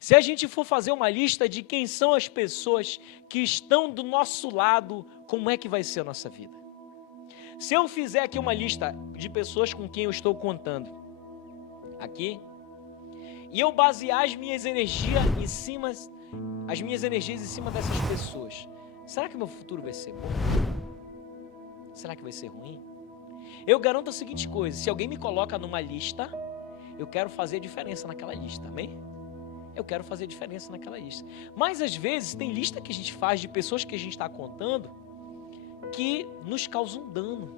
Se a gente for fazer uma lista de quem são as pessoas que estão do nosso lado, como é que vai ser a nossa vida? Se eu fizer aqui uma lista de pessoas com quem eu estou contando aqui, e eu basear as minhas energias em cima dessas pessoas, será que meu futuro vai ser bom? Será que vai ser ruim? Eu garanto a seguinte coisa: se alguém me coloca numa lista, eu quero fazer a diferença naquela lista, amém? Eu quero fazer a diferença naquela lista. Mas às vezes tem lista que a gente faz de pessoas que a gente está contando que nos causam dano.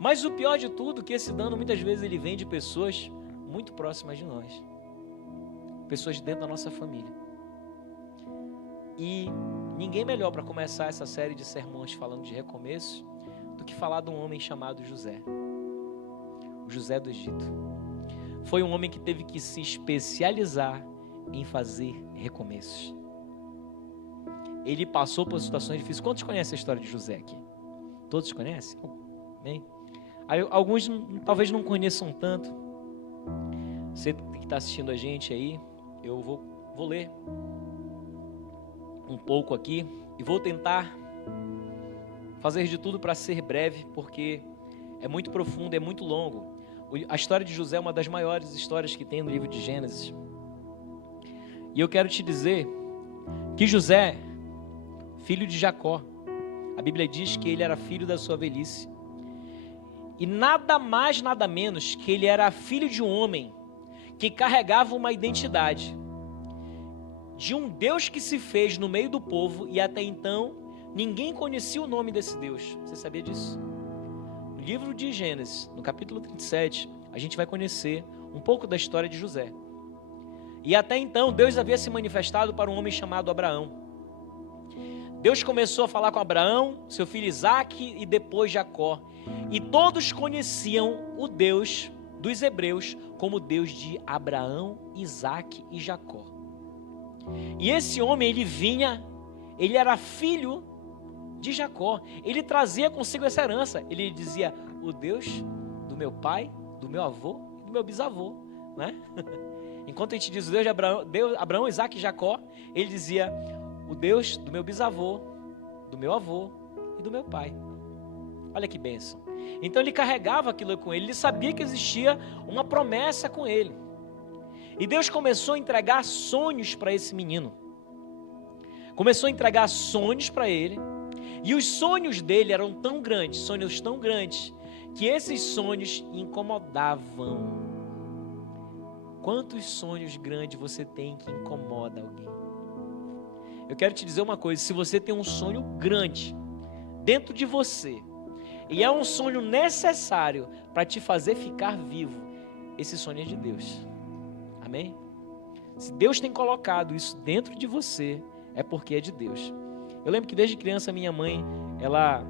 Mas o pior de tudo é que esse dano muitas vezes ele vem de pessoas muito próximas de nós, pessoas dentro da nossa família. E ninguém melhor para começar essa série de sermões falando de recomeço do que falar de um homem chamado José, o José do Egito. Foi um homem que teve que se especializar em fazer recomeços. Ele passou por situações difíceis. Quantos conhecem a história de José aqui? Todos conhecem? Bem, alguns talvez não conheçam tanto. Você que está assistindo a gente aí, eu vou ler um pouco aqui e vou tentar fazer de tudo para ser breve, porque é muito profundo, é muito longo. A história de José é uma das maiores histórias que tem no livro de Gênesis. E eu quero te dizer que José, filho de Jacó, a Bíblia diz que ele era filho da sua velhice. E nada mais, nada menos que ele era filho de um homem que carregava uma identidade de um Deus que se fez no meio do povo, e até então ninguém conhecia o nome desse Deus. Você sabia disso? No livro de Gênesis, no capítulo 37, a gente vai conhecer um pouco da história de José. E até então Deus havia se manifestado para um homem chamado Abraão. Deus começou a falar com Abraão, seu filho Isaque e depois Jacó. E todos conheciam o Deus dos hebreus como o Deus de Abraão, Isaque e Jacó. E esse homem, ele era filho de Jacó. Ele trazia consigo essa herança. Ele dizia: o Deus do meu pai, do meu avô e do meu bisavô, né? Enquanto a gente diz o Deus de Abraão, Isaque e Jacó, ele dizia: o Deus do meu bisavô, do meu avô e do meu pai. Olha que bênção. Então ele carregava aquilo com ele, ele sabia que existia uma promessa com ele. E Deus começou a entregar sonhos para esse menino. Começou a entregar sonhos para ele. E os sonhos dele eram tão grandes, sonhos tão grandes, que esses sonhos incomodavam. Quantos sonhos grandes você tem que incomoda alguém? Eu quero te dizer uma coisa: se você tem um sonho grande dentro de você, e é um sonho necessário para te fazer ficar vivo, esse sonho é de Deus. Amém? Se Deus tem colocado isso dentro de você, é porque é de Deus. Eu lembro que desde criança minha mãe, ela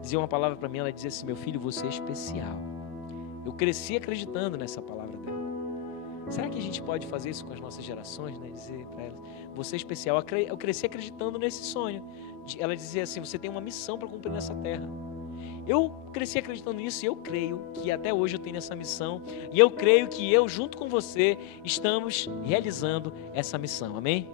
dizia uma palavra para mim, ela dizia assim: meu filho, você é especial. Eu cresci acreditando nessa palavra dela. Será que a gente pode fazer isso com as nossas gerações, né? Dizer para elas: você é especial. Eu cresci acreditando nesse sonho. Ela dizia assim: você tem uma missão para cumprir nessa terra. Eu cresci acreditando nisso e eu creio que até hoje eu tenho essa missão. E eu creio que eu, junto com você, estamos realizando essa missão. Amém?